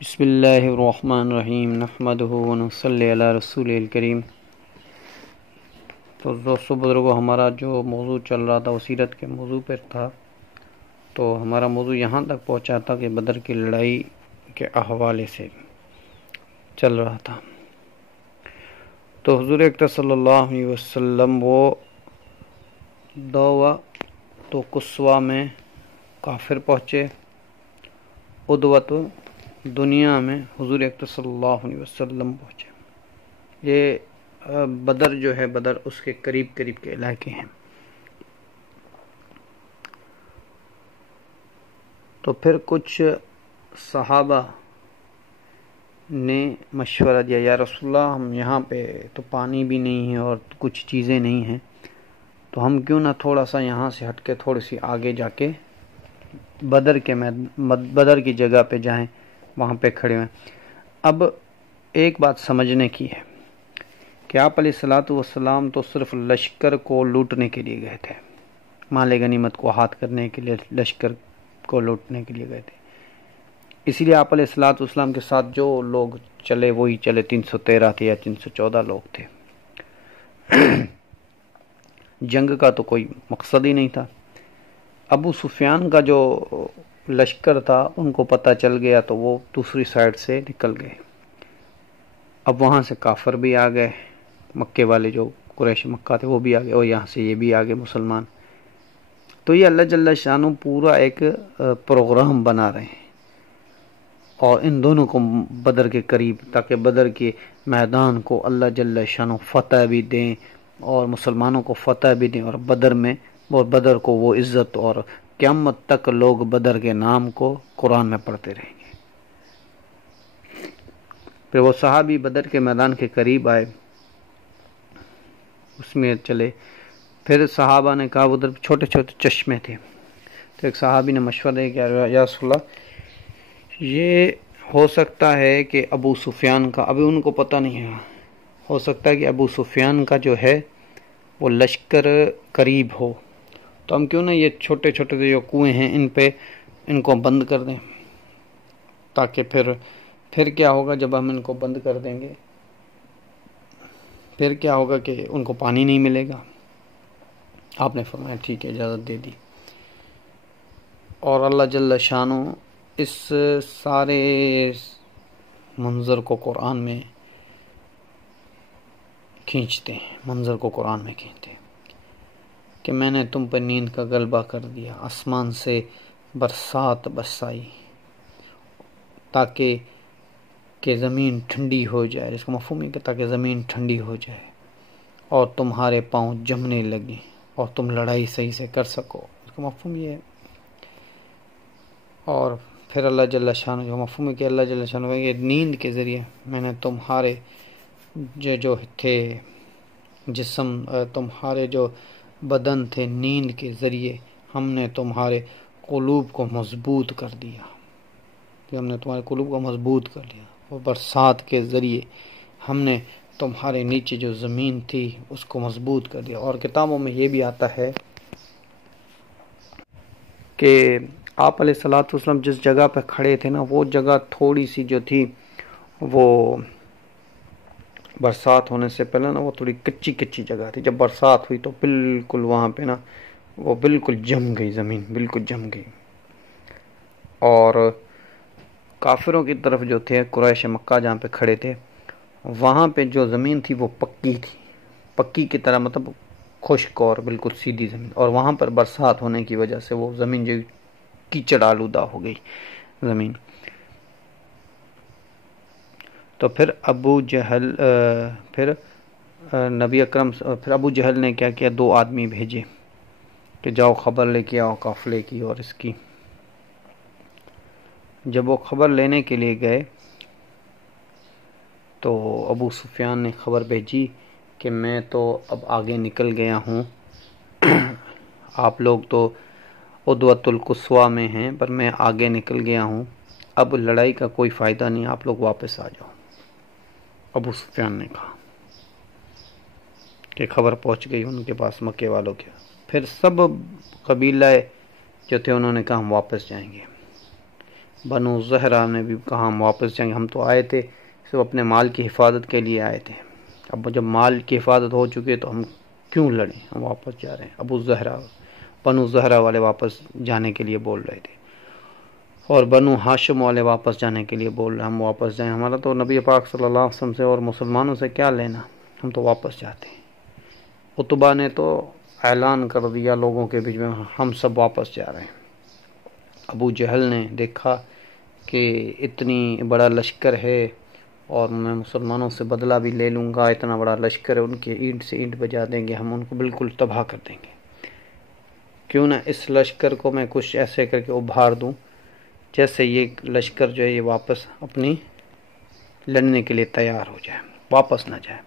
بسم اللہ الرحمن الرحیم نحمدہ ونصلی علی رسول الکریم۔ تو دوستو بزرگوں، ہمارا جو موضوع چل رہا تھا وہ سیرت کے موضوع پر تھا۔ تو ہمارا موضوع یہاں تک پہنچا تھا کہ بدر کی لڑائی کے حوالے سے چل رہا تھا۔ تو حضور اکرم صلی اللہ علیہ وسلم وہ دوہ تو قصوہ میں کافر پہنچے، ادوت دنیا میں حضور اکرم صلی اللہ علیہ وسلم پہنچے۔ یہ بدر جو ہے، بدر اس کے قریب قریب کے علاقے ہیں۔ تو پھر کچھ صحابہ نے مشورہ دیا، یا رسول اللہ، ہم یہاں پہ تو پانی بھی نہیں ہے اور کچھ چیزیں نہیں ہیں، تو ہم کیوں نہ تھوڑا سا یہاں سے ہٹ کے تھوڑی سی آگے جا کے بدر کی جگہ پہ جائیں، وہاں پہ کھڑے ہوئے۔ اب ایک بات سمجھنے کی ہے کہ آپ علیہ الصلوۃ والسلام تو صرف لشکر کو لوٹنے کے لیے گئے تھے، مال غنیمت کو ہاتھ کرنے کے لیے، لشکر کو لوٹنے کے لیے گئے تھے۔ اسی لیے آپ علیہ الصلوۃ والسلام کے ساتھ جو لوگ چلے وہی چلے، 313 تھے یا 314 لوگ تھے۔ جنگ کا تو کوئی مقصد ہی نہیں تھا۔ ابو سفیان کا جو لشکر تھا ان کو پتہ چل گیا تو وہ دوسری سائڈ سے نکل گئے۔ اب وہاں سے کافر بھی آ گئے، مکے والے جو قریش مکہ تھے وہ بھی آ گئے، اور یہاں سے یہ بھی آ گئے مسلمان۔ تو یہ اللہ جل شانہ پورا ایک پروگرام بنا رہے ہیں، اور ان دونوں کو بدر کے قریب، تاکہ بدر کے میدان کو اللہ جل شانہ فتح بھی دیں اور مسلمانوں کو فتح بھی دیں، اور بدر کو وہ عزت، اور قیامت تک لوگ بدر کے نام کو قرآن میں پڑھتے رہیں گے۔ پھر وہ صحابی بدر کے میدان کے قریب آئے، اس میں چلے۔ پھر صحابہ نے کہا، ادھر چھوٹے چھوٹے چشمے تھے، تو ایک صحابی نے مشورہ دیا کہ یا رسول اللہ، یہ ہو سکتا ہے کہ ابو سفیان کا، ابھی ان کو پتہ نہیں ہے، ہو سکتا ہے کہ ابو سفیان کا جو ہے وہ لشکر قریب ہو، تو ہم کیوں نہ یہ چھوٹے چھوٹے جو کنویں ہیں ان کو بند کر دیں، تاکہ پھر کیا ہوگا، جب ہم ان کو بند کر دیں گے پھر کیا ہوگا کہ ان کو پانی نہیں ملے گا۔ آپ نے فرمایا ٹھیک ہے، اجازت دے دی۔ اور اللہ جل شانہ اس سارے منظر کو قرآن میں کھینچتے ہیں، منظر کو قرآن میں کھینچتے ہیں کہ میں نے تم پر نیند کا غلبہ کر دیا، آسمان سے برسات برسائی تاکہ کہ زمین ٹھنڈی ہو جائے، جس کا مفہوم ہے کہ تاکہ زمین ٹھنڈی ہو جائے اور تمہارے پاؤں جمنے لگیں اور تم لڑائی صحیح سے کر سکو، اس کا مفہوم یہ ہے۔ اور پھر اللہ جل شانہ جو مفہوم ہے کہ اللہ جل شانہ یہ نیند کے ذریعے میں نے تمہارے جو تھے جسم، تمہارے جو بدن تھے، نیند کے ذریعے ہم نے تمہارے قلوب کو مضبوط کر دیا، ہم نے تمہارے قلوب کو مضبوط کر لیا، اور برسات کے ذریعے ہم نے تمہارے نیچے جو زمین تھی اس کو مضبوط کر دیا۔ اور کتابوں میں یہ بھی آتا ہے کہ آپ علیہ الصلوۃ والسلام جس جگہ پہ کھڑے تھے نا، وہ جگہ تھوڑی سی جو تھی، وہ برسات ہونے سے پہلے نا وہ تھوڑی کچی کچی جگہ تھی۔ جب برسات ہوئی تو بالکل وہاں پہ نا وہ بالکل جم گئی، زمین بالکل جم گئی۔ اور کافروں کی طرف جو تھے، قریش مکہ جہاں پہ کھڑے تھے، وہاں پہ جو زمین تھی وہ پکی تھی، پکی کی طرح، مطلب خشک اور بالکل سیدھی زمین، اور وہاں پر برسات ہونے کی وجہ سے وہ زمین جو کیچڑ آلودہ ہو گئی زمین۔ تو پھر ابو جہل نے کیا کیا، 2 آدمی بھیجے کہ جاؤ خبر لے کے آؤ قافلے کی اور اس کی۔ جب وہ خبر لینے کے لیے گئے تو ابو سفیان نے خبر بھیجی کہ میں تو اب آگے نکل گیا ہوں، آپ لوگ تو ادوۃ القصویٰ میں ہیں، پر میں آگے نکل گیا ہوں، اب لڑائی کا کوئی فائدہ نہیں، آپ لوگ واپس آ جاؤ۔ ابو سفیان نے کہا کہ خبر پہنچ گئی ان کے پاس، مکے والوں کے۔ پھر سب قبیلہ جو تھے انہوں نے کہا ہم واپس جائیں گے۔ بنو زہرہ نے بھی کہا ہم واپس جائیں گے، ہم تو آئے تھے صرف اپنے مال کی حفاظت کے لیے آئے تھے، اب جب مال کی حفاظت ہو چکی ہے تو ہم کیوں لڑیں، ہم واپس جا رہے ہیں۔ ابو زہرہ بنو زہرہ والے واپس جانے کے لیے بول رہے تھے، اور بنو ہاشم والے واپس جانے کے لیے بول رہے ہیں ہم واپس جائیں، ہمارا تو نبی پاک صلی اللہ علیہ وسلم سے اور مسلمانوں سے کیا لینا، ہم تو واپس جاتے ہیں۔ عتبہ نے تو اعلان کر دیا لوگوں کے بیچ میں ہم سب واپس جا رہے ہیں۔ ابو جہل نے دیکھا کہ اتنی بڑا لشکر ہے اور میں مسلمانوں سے بدلہ بھی لے لوں گا، اتنا بڑا لشکر ہے، ان کے اینٹ سے اینٹ بجا دیں گے، ہم ان کو بالکل تباہ کر دیں گے، کیوں نہ اس لشکر کو میں کچھ ایسے کر کے ابھار دوں جیسے یہ لشکر جو ہے یہ واپس اپنی لڑنے کے لیے تیار ہو جائے، واپس نہ جائے۔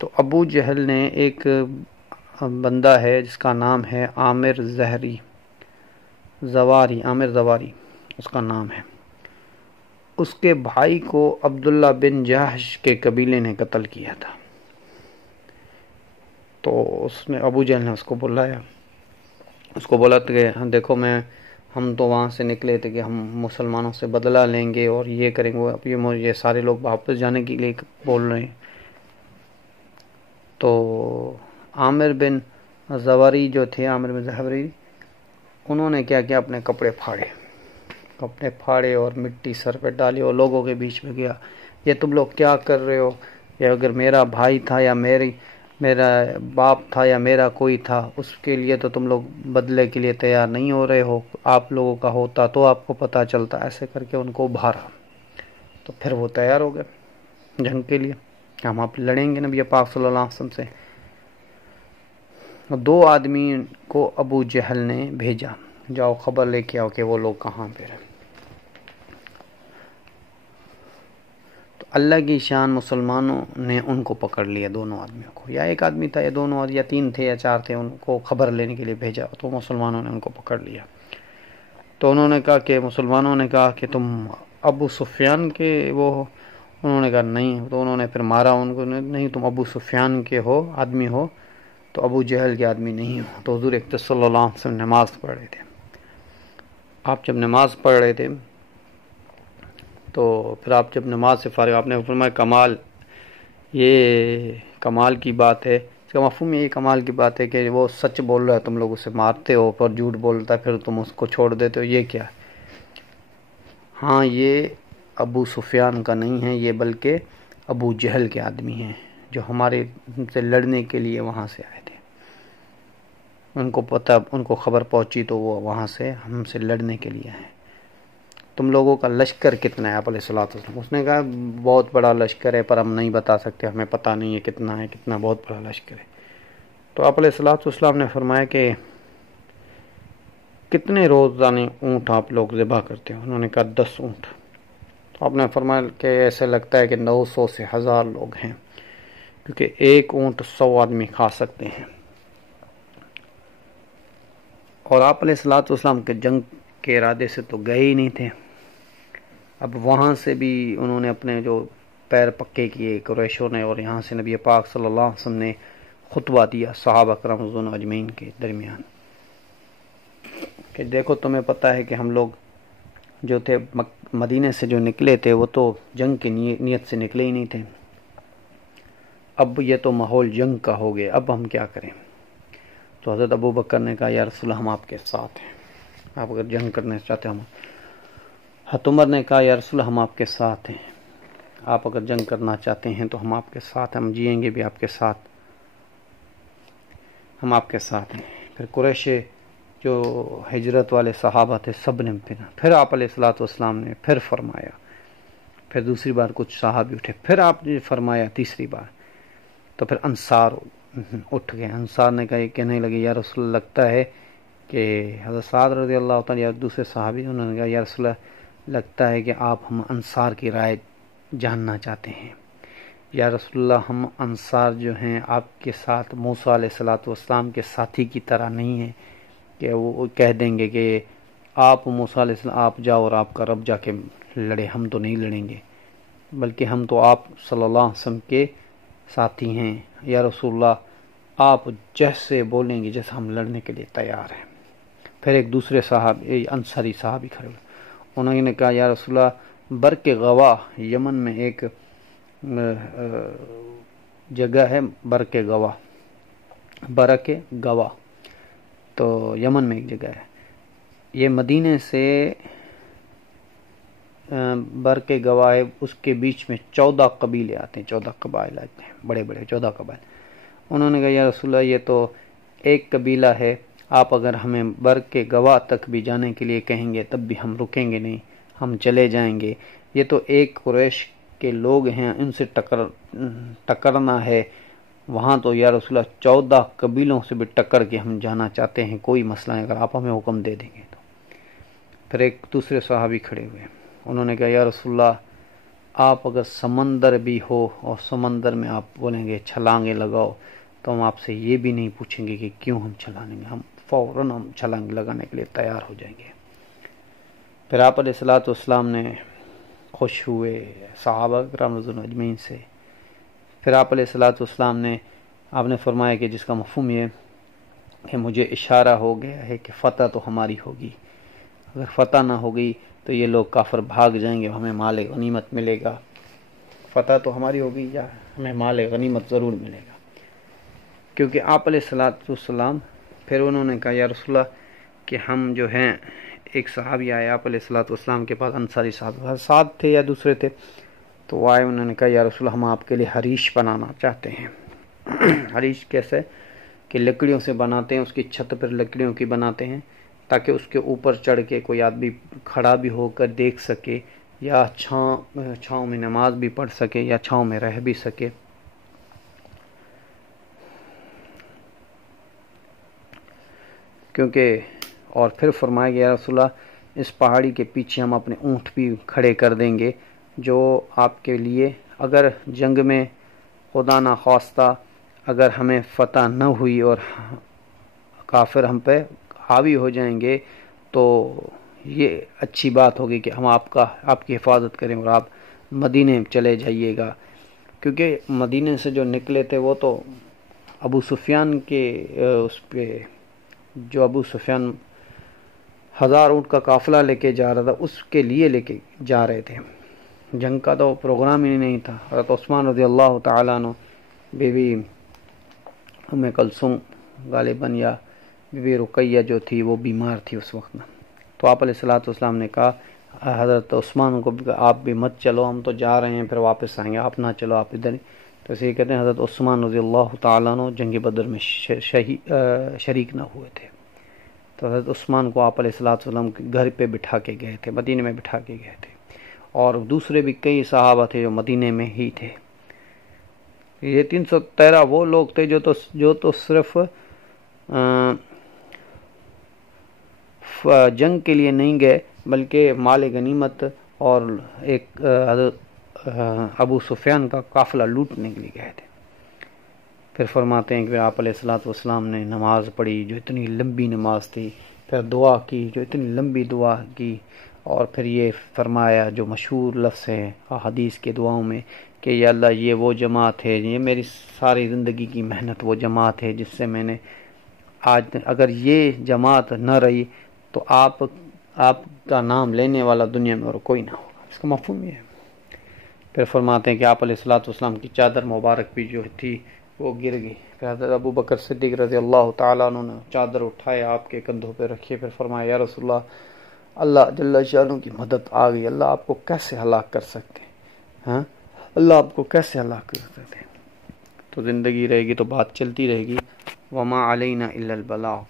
تو ابو جہل نے ایک بندہ ہے جس کا نام ہے عامر زواری اس کا نام ہے، اس کے بھائی کو عبداللہ بن جہش کے قبیلے نے قتل کیا تھا، تو اس نے ابو جہل نے اس کو بلایا، اس کو بولا کہ دیکھو ہم تو وہاں سے نکلے تھے کہ ہم مسلمانوں سے بدلہ لیں گے اور یہ کریں گے، اب یہ سارے لوگ واپس جانے کے لیے بول رہے ہیں۔ تو عامر بن زواری جو تھے، عامر بن زواری، انہوں نے کیا کیا، اپنے کپڑے پھاڑے اور مٹی سر پہ ڈالی اور لوگوں کے بیچ میں گیا، یہ تم لوگ کیا کر رہے ہو، یا اگر میرا بھائی تھا یا میرا باپ تھا یا میرا کوئی تھا، اس کے لیے تو تم لوگ بدلے کے لیے تیار نہیں ہو رہے ہو، آپ لوگوں کا ہوتا تو آپ کو پتہ چلتا، ایسے کر کے ان کو ابھارا، تو پھر وہ تیار ہو گئے جنگ کے لیے کہ ہم آپ لڑیں گے نبی پاک صلی اللہ علیہ وسلم سے۔ دو آدمی کو ابو جہل نے بھیجا، جاؤ خبر لے کے آؤ کہ وہ لوگ کہاں پہ ہیں۔ تو اللہ کی شان، مسلمانوں نے ان کو پکڑ لیا، دونوں آدمیوں کو، یا ایک آدمی تھا یا دونوں آدمی، یا تین تھے یا چار تھے، ان کو خبر لینے کے لیے بھیجا، تو مسلمانوں نے ان کو پکڑ لیا۔ تو مسلمانوں نے کہا کہ تم ابو سفیان کے وہ ہو، انہوں نے کہا نہیں، تو انہوں نے پھر مارا ان کو، نہیں تم ابو سفیان کے آدمی ہو، تو ابو جہل کے آدمی نہیں ہو۔ تو حضور اکرم صلی اللہ علیہ وسلم نماز پڑھ رہے تھے، آپ جب نماز پڑھ رہے تھے تو پھر آپ جب نماز سے فارغ، آپ نے فرمایا یہ کمال کی بات ہے، اس کا مفہوم یہ کمال کی بات ہے کہ وہ سچ بول رہا ہے، تم لوگ اسے مارتے ہو، پر جھوٹ بولتا ہے پھر تم اس کو چھوڑ دیتے ہو، یہ کیا ہے؟ ہاں، یہ ابو سفیان کا نہیں ہے، یہ بلکہ ابو جہل کے آدمی ہیں جو ہمارے سے لڑنے کے لیے وہاں سے آئے تھے، ان کو خبر پہنچی تو وہ وہاں سے ہم سے لڑنے کے لیے ہیں۔ تم لوگوں کا لشکر کتنا ہے؟ آپ علیہ الصلوۃ والسلام، اس نے کہا بہت بڑا لشکر ہے، پر ہم نہیں بتا سکتے، ہمیں پتہ نہیں ہے کتنا ہے، کتنا بہت بڑا لشکر ہے۔ تو آپ علیہ الصلوۃ والسلام نے فرمایا کہ کتنے روزانہ اونٹ آپ لوگ ذبح کرتے ہو؟ انہوں نے کہا 10 اونٹ۔ تو آپ نے فرمایا کہ ایسے لگتا ہے کہ 900 سے 1000 لوگ ہیں، کیونکہ ایک اونٹ 100 آدمی کھا سکتے ہیں۔ اور آپ علیہ الصلوۃ والسلام کے جنگ کے ارادے سے تو گئے ہی نہیں تھے، اب وہاں سے بھی انہوں نے اپنے جو پیر پکے کیے قریشوں نے، اور یہاں سے نبی پاک صلی اللہ علیہ وسلم نے خطبہ دیا صحابہ کرام رضوان اللہ اجمعین کے درمیان کہ دیکھو تمہیں پتہ ہے کہ ہم لوگ جو تھے مدینے سے جو نکلے تھے وہ تو جنگ کی نیت سے نکلے ہی نہیں تھے، اب یہ تو ماحول جنگ کا ہو گیا، اب ہم کیا کریں؟ تو حضرت ابو بکر نے کہا یا رسول اللہ ہم آپ کے ساتھ ہیں، آپ اگر جنگ کرنا چاہتے ہیں ہم۔ حضرت عمر نے کہا یا رسول اللہ ہم آپ کے ساتھ ہیں، آپ اگر جنگ کرنا چاہتے ہیں تو ہم آپ کے ساتھ ہیں، ہم جئیں گے بھی آپ کے ساتھ، ہم آپ کے ساتھ ہیں۔ پھر قریش جو ہجرت والے صحابہ تھے سب نے پھر آپ علیہ الصلوۃ والسلام نے پھر فرمایا، پھر دوسری بار کچھ صحابی اٹھے، پھر آپ نے فرمایا تیسری بار، تو پھر انصار اٹھ گئے، انصار نے کہا یہ کہنے لگے یا رسول اللہ لگتا ہے کہ حضرت سعد رضی اللہ تعالیٰ یا دوسرے صحابی، انہوں نے کہا یا رسول اللہ لگتا ہے کہ آپ ہم انصار کی رائے جاننا چاہتے ہیں، یا رسول اللہ ہم انصار جو ہیں آپ کے ساتھ موسیٰ علیہ الصلوۃ والسلام کے ساتھی کی طرح نہیں ہیں کہ وہ کہہ دیں گے کہ آپ موسیٰ علیہ السلام آپ جاؤ اور آپ کا رب جا کے لڑے، ہم تو نہیں لڑیں گے، بلکہ ہم تو آپ صلی اللہ علیہ وسلم کے ساتھی ہیں، یا رسول اللہ آپ جیسے بولیں گے جیسے ہم لڑنے کے لیے تیار ہیں۔ پھر ایک دوسرے صحابی انصاری صحابی کھڑے ہوئے، انہوں نے کہا یا رسول اللہ برق غوا یمن میں ایک جگہ ہے، برق گوا تو یمن میں ایک جگہ ہے، یہ مدینے سے برق گوا ہے، اس کے بیچ میں 14 قبیلے آتے ہیں، 14 قبائل آتے ہیں، بڑے بڑے 14 قبائل۔ انہوں نے کہا یا رسول اللہ یہ تو ایک قبیلہ ہے، آپ اگر ہمیں برق گوا تک بھی جانے کے لیے کہیں گے تب بھی ہم رکیں گے نہیں، ہم چلے جائیں گے، یہ تو ایک قریش کے لوگ ہیں، ان سے ٹکرنا ہے، وہاں تو یا رسول اللہ 14 قبیلوں سے بھی ٹکر کے ہم جانا چاہتے ہیں، کوئی مسئلہ نہیں، اگر آپ ہمیں حکم دے دیں گے تو۔ پھر ایک دوسرے صحابی کھڑے ہوئے، انہوں نے کہا یا رسول اللہ آپ اگر سمندر بھی ہو اور سمندر میں آپ بولیں گے چھلانگیں لگاؤ تو ہم آپ سے یہ بھی نہیں پوچھیں گے کہ کیوں ہم چھلانیں گے، ہم فوراً ہم چھلانگ لگانے کے لیے تیار ہو جائیں گے۔ پھر آپ علیہ الصلوۃ والسلام نے خوش ہوئے صحابہ کرام رضوان اجمعین سے۔ پھر آپ علیہ الصلوۃ والسلام نے آپ نے فرمایا کہ جس کا مفہوم یہ کہ مجھے اشارہ ہو گیا ہے کہ فتح تو ہماری ہوگی، اگر فتح نہ ہوگی تو یہ لوگ کافر بھاگ جائیں گے، ہمیں مال غنیمت ملے گا، فتح تو ہماری ہوگی یا ہمیں مال غنیمت ضرور ملے گا۔ کیونکہ آپ علیہ الصلوۃ والسلام پھر انہوں نے کہا یا رسول اللہ کہ ہم جو ہیں، ایک صحابی آئے آپ علیہ الصلوۃ والسلام کے پاس، انصاری صحابہ ساتھ تھے یا دوسرے تھے، تو وہ آئے، انہوں نے کہا یا رسول اللہ ہم آپ کے لیے حریش بنانا چاہتے ہیں۔ حریش کیسے کہ لکڑیوں سے بناتے ہیں، اس کی چھت پر لکڑیوں کی بناتے ہیں تاکہ اس کے اوپر چڑھ کے کوئی آدمی کھڑا بھی ہو کر دیکھ سکے، یا چھاؤں میں نماز بھی پڑھ سکے، یا چھاؤں میں رہ بھی سکے۔ کیونکہ اور پھر فرمایا گیا رسول اللہ اس پہاڑی کے پیچھے ہم اپنے اونٹ بھی کھڑے کر دیں گے، جو آپ کے لیے اگر جنگ میں خدا نہ خواستہ اگر ہمیں فتح نہ ہوئی اور کافر ہم پہ حاوی ہو جائیں گے تو یہ اچھی بات ہوگی کہ ہم آپ کی حفاظت کریں اور آپ مدینے چلے جائیے گا۔ کیونکہ مدینے سے جو نکلے تھے وہ تو ابو سفیان کے اس پہ جو ابو سفیان 1000 اونٹ کا قافلہ لے کے جا رہا تھا، اس کے لیے لے کے جا رہے تھے، جنگ کا تو پروگرام ہی نہیں تھا۔ حضرت عثمان رضی اللہ تعالیٰ عنہ، بیوی ام کلثوم غالباً یا بیوی رقیہ جو تھی وہ بیمار تھی اس وقت میں، تو آپ علیہ الصلوۃ والسلام نے کہا حضرت عثمان کو بھی آپ بھی مت چلو، ہم تو جا رہے ہیں پھر واپس آئیں گے، آپ نہ چلو، آپ ادھر ہی۔ تو اسے کہتے ہیں حضرت عثمان رضی اللہ تعالیٰ عنہ جنگ بدر میں شریک نہ ہوئے تھے، تو حضرت عثمان کو آپ علیہ الصلوۃ والسلام کے گھر پہ بٹھا کے گئے تھے، مدینے میں بٹھا کے گئے تھے، اور دوسرے بھی کئی صحابہ تھے جو مدینے میں ہی تھے۔ یہ 313 وہ لوگ تھے جو تو صرف جنگ کے لیے نہیں گئے بلکہ مال غنیمت اور ایک حضرت ابو سفیان کا قافلہ لوٹنے کے لیے گئے تھے۔ پھر فرماتے ہیں کہ آپ علیہ الصلوۃ والسلام نے نماز پڑھی جو اتنی لمبی نماز تھی، پھر دعا کی جو اتنی لمبی دعا کی، اور پھر یہ فرمایا جو مشہور لفظ ہے حدیث کے دعاؤں میں کہ یا اللہ یہ وہ جماعت ہے، یہ میری ساری زندگی کی محنت وہ جماعت ہے جس سے میں نے آج، اگر یہ جماعت نہ رہی تو آپ کا نام لینے والا دنیا میں اور کوئی نہ ہوگا۔ اس کا مفہوم یہ ہے۔ پھر فرماتے ہیں کہ آپ علیہ الصلوۃ والسلام کی چادر مبارک بھی جو تھی وہ گر گئی، پھر حضرت ابو بکر صدیق رضی اللہ تعالیٰ عنہ نے چادر اٹھائے آپ کے کندھوں پہ رکھیے، پھر فرمایا یا رسول اللہ جل شانہ کی مدد آ گئی، اللہ آپ کو کیسے ہلاک کر سکتے ہیں، ہاں اللہ آپ کو کیسے ہلاک کر سکتے ہیں۔ تو زندگی رہے گی تو بات چلتی رہے گی، وما علینا الا البلاغ۔